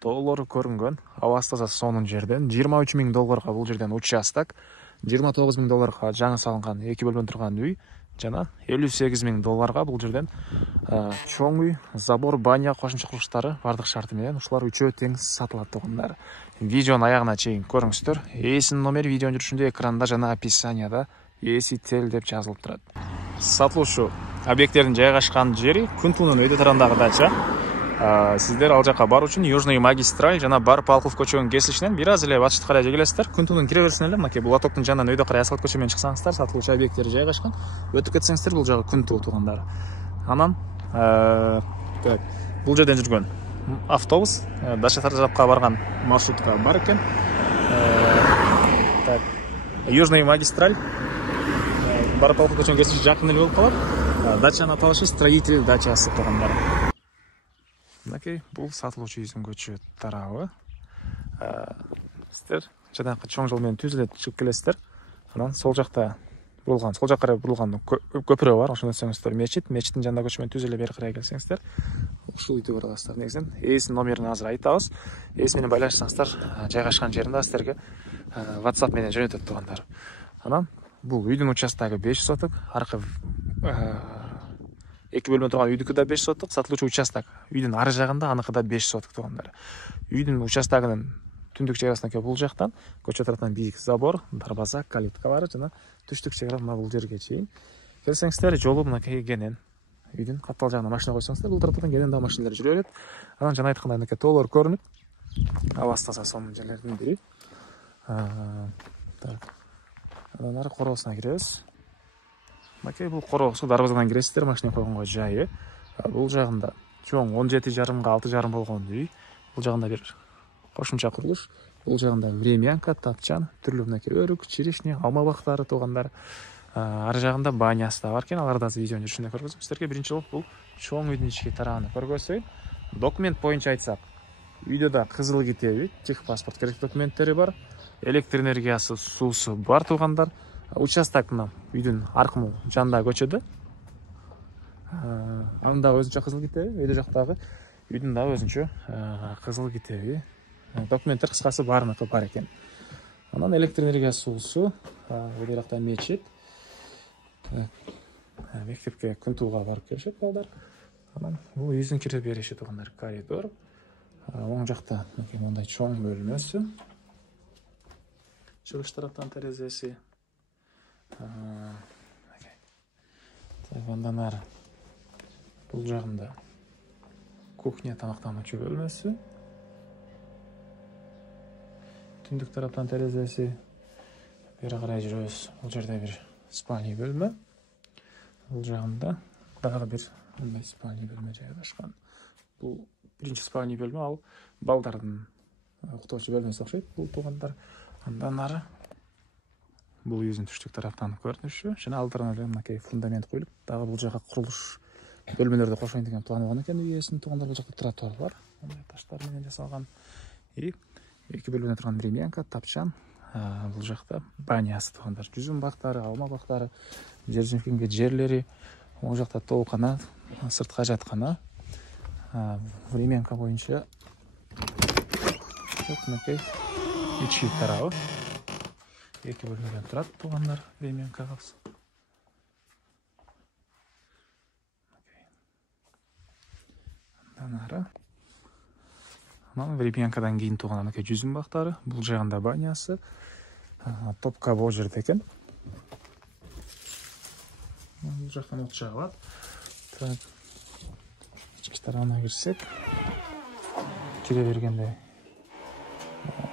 доллары көрінгөн. Авастаса сонун жерден 23 000 долларга бул жерден участок, 29 000 долларга жаңы салынган 2 бөлмө турган үй, жана 58 000 долларга бул жерден чоң үй, забор, баня, кошумча курулуштары бардык шарты менен ушулар үчөө тең сатылат туугандар. Видеонун аягына чейин көрүңүздөр. Ээсинин номери видеонун жүрүшүндө экранда жана описанияда ээси тел деп жазылып турат. Сатылуучу объекттердин жайгашкан жери Күнтуунун өйдө тарабындагы дача. Сиздер ал жака баруу үчүн Южный магистраль жана Бар Палков көчөгүнүн кесилишинен бир аз эле батышка карай келесиздер. Күнтуунун кире берүүсүнөн эле мынакей бул лотоктун жанынан өйдө карай асфальт көчө менен чыксаңыздар, сатылуучу объекттери жайгашкан. Өтүп кетсеңиздер бул жагы Күнтуу туугандар. Анан бул жерден жүргөн автобус дача тарапка барган маршрутка бар экен. Южный магистраль Бар Палков көчөгүнүн кесилиши жакын эле болуп калат. Дачанын аталышы строитель дачасы туугандар. Мынакей бул сатылуучу үйдүн көчө тарабы. Сиздер жанагы чоң жол менен түз эле чыгып келесиздер. Анан сол жакта бурулган, сол жакка карай бурулган көпүрө бар. Ошондо өтсөңүздөр мечиттин жанында көчө менен түз эле бери карай келсеңиздер, ушул үйдү көрө аласыздар. Негизинен ээсинин номерин азыр айтабыз. Ээси менен байланышсаңыздар, жайгашкан жерин да сиздерге WhatsApp менен жөнөтөт туугандар. Анан бул үйдүн участогу 5 соток, аркы 2 бөлмө турган үйдүкү да 5 соток, сатылуучу участок үйдүн ары жагында, аныкы да 5 соток туугандар. Үйдүн участогунун түндүк чегарасынан бул жактан, көчө тараптан бийик забор, дарбаза, калиткалары жана түштүк чегара мына бул жерге чейин. Келсеңиздер, жолу мынакей кенен. Үйдүн каттал жагына машина койсоңуздар, бул тараптан кенен да машиналар жүрө берет. Анан жана айткандай мынакей тоолор көрүнүп, авастаса сонун жерлердин бири. Анан ары короосуна киребиз. Мынакей бул короосу дарбазадан киресиздер, машина койгонго жайы. Бул жагында чоң 17,5 га 6,5 болгон үй. Бул жагында бир кошумча курулуш. Бул жагында времянка, тапчан, түрлүү мынакей өрүк, черешня, алма бактары туугандар. Ары жагында банясы да бар экен. Аларды азыр видеонун жүрүшүндө көргөзөм. Сиздерге биринчи болуп бул чоң үйдүн ички тарабын көргөзөйүн. Документ боюнча айтсак, үйдө да кызыл китеби, техпаспорт керектүү документтери бар. Электр энергиясы, суусу бар туугандар. Участок мына үйдүн аркы жанында көчөдө. Анын дагы өзүнчө кызыл китеби, өйдө жактагы үйдүн дагы өзүнчө кызыл китеби. Документтер кыскасы баарыныкы бар экен. Анан электр энергиясы, суусу, өйдө жакта мечит. Мектепке Күнтууга барып келишет балдар. Анан бул үйдүн кире бериши туугандар, коридор. Оң жакта мындай чоң бөлмөсү. Чыгыш тараптан терезеси. Андан ары бул жагында кухня, тамактануучу бөлмөсү. Түндүк тараптан терезеси. Бери карай жүрөбүз. Бул жерде бир спальный бөлмө. Бул жагында дагы бир мындай спальный бөлмө жайгашкан. Бул биринчи спальный бөлмө, ал балдардын уктоочу бөлмөсү окшойт бул туугандар. Андан ары бул үйдүн түштүк тараптан көрүнүшү, жана алдырына эле мынакей фундамент коюлуп, дагы бул жака курулуш бөлмөлөрдү кошоюн деген планы болгон экен ээсинин туугандар. Бул жакта тротуар бар, мындай таштар менен жасалган. 2 бөлмөдө турган времянка, тапчан. Бул жакта банясы туугандар, жүзүм бактары, алма бактары, жер жерлери. Оң жакта тоокана, сырткы ажаткана. Времянка боюнча мынакей ички тарабы. 2 бөлмөдөн турат туугандар, времянкабыз. Андан ары. Анан времянкадан кийин тууган анакей жүзүм бактары, бул жагында банясы. Топка бул жерде экен. Бул жактан от жагылат. Ички тарабына кирсек, кире бергенде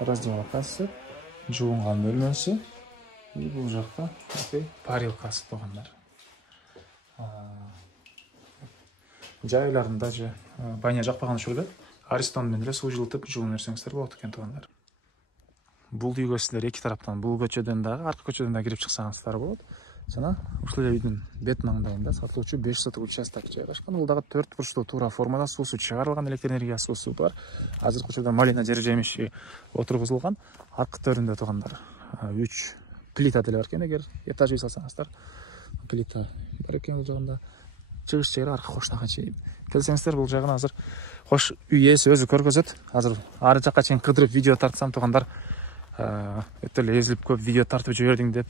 раздевалкасы, жуунган бөлмөсү. Бул жакта парилкасы туугандар. Жайларында же баня жакпаган учурда аристон менен эле суу жылытып жуунуп берсеңиздер болот экен туугандар. Бул үйгө сиздер эки тараптан, бул көчөдөн дагы, аркы көчөдөн да кирип чыксаңыздар болот. Жана ушул эле үйдүн бет маңдайында сатылуучу 5 соток участок жайгашкан. Бул дагы 4 бурчтуу туура формада, суусу чыгарылган, электр энергиясы, суусу бар. Азыр көчөдө малина жер жемиши отургузулган. Аркы төрүндө туугандар 3 плита деле бар экен, эгер этаж үй салсаңыздар. Плита бар экен бул жагында. чыгыш жери аркы коштага чейин. Келсеңиздер, бул жагын азыр кош үй ээси өзү көргөзөт. Азыр ары жакка чейин кыдырып видео тартсам, туугандар, өтө эле эзилип көп видео тартып жибердиң деп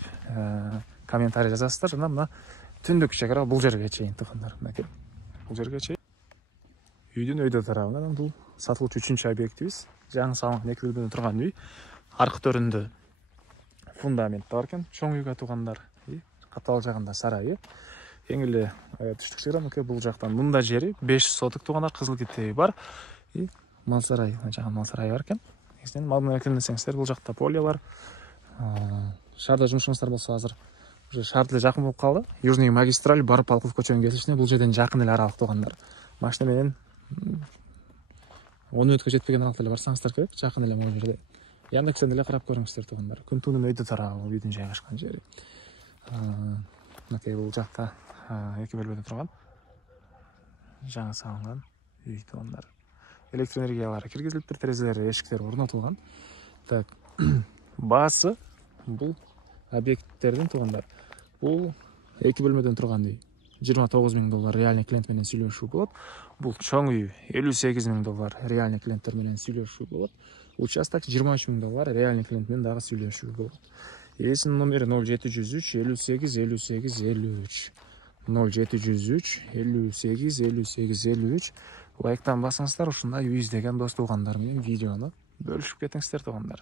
комментарий жазасыздар. Жана мына түндүк чегара бул жерге чейин, туугандар. Мынакей бул жерге чейин. Үйдүн өйдө тарабынан бул сатылуучу 3-чү объектибиз. Жаңы салынган 2 бөлмөдөн турган үй. Аркы төрүндө фундамент бар экен. Чоң үйгө туугандар. Катал жагында сарайы. Эң эле түштүк чегара мынакей бул жактан мында жери 5 соток туугандар, кызыл китеби бар. Мал сарай, жаган мал сарайы бар экен. Негизинен мал менен келсеңиздер, бул жакта поле бар. Шаарда жумушуңуздар болсо, азыр уже шаар деле жакын болуп калды. Южный магистраль барып Полков көчөнүн кесилишине бул жерден жакын эле аралык туугандар. Машина менен 10 мүнөткө жетпеген аралыкта эле барсаңыздар керек, жакын эле могу жерде. Яндекстен деле карап көрүңүздөр туугандар. Күн туунун өйдө тарабы үйдүн жайгашкан жери. Мынакей бул жакта 2 бөлмөдөн турган жаңы салынган үй туугандар. Электр энергиялары киргизилиптир, терезелери, эшиктери орнотулган. Так, баасы бул объекттердин туугандар. Бул 2 бөлмөдөн турган үй. $29,000 реальный клиент менен сүйлөшүү болот. Бул чоң үй $58,000 реальный клиенттер менен сүйлөшүү болот. Участок $23,000 реальный клиент менен дагы сүйлөшүү болот. Ээсинин номери 0703 58 58 53. 0703 58 58 53. Лайктан басыңыздар, ушундай үй издеген дос туугандар менен видеону бөлүшүп кетиңиздер туугандар.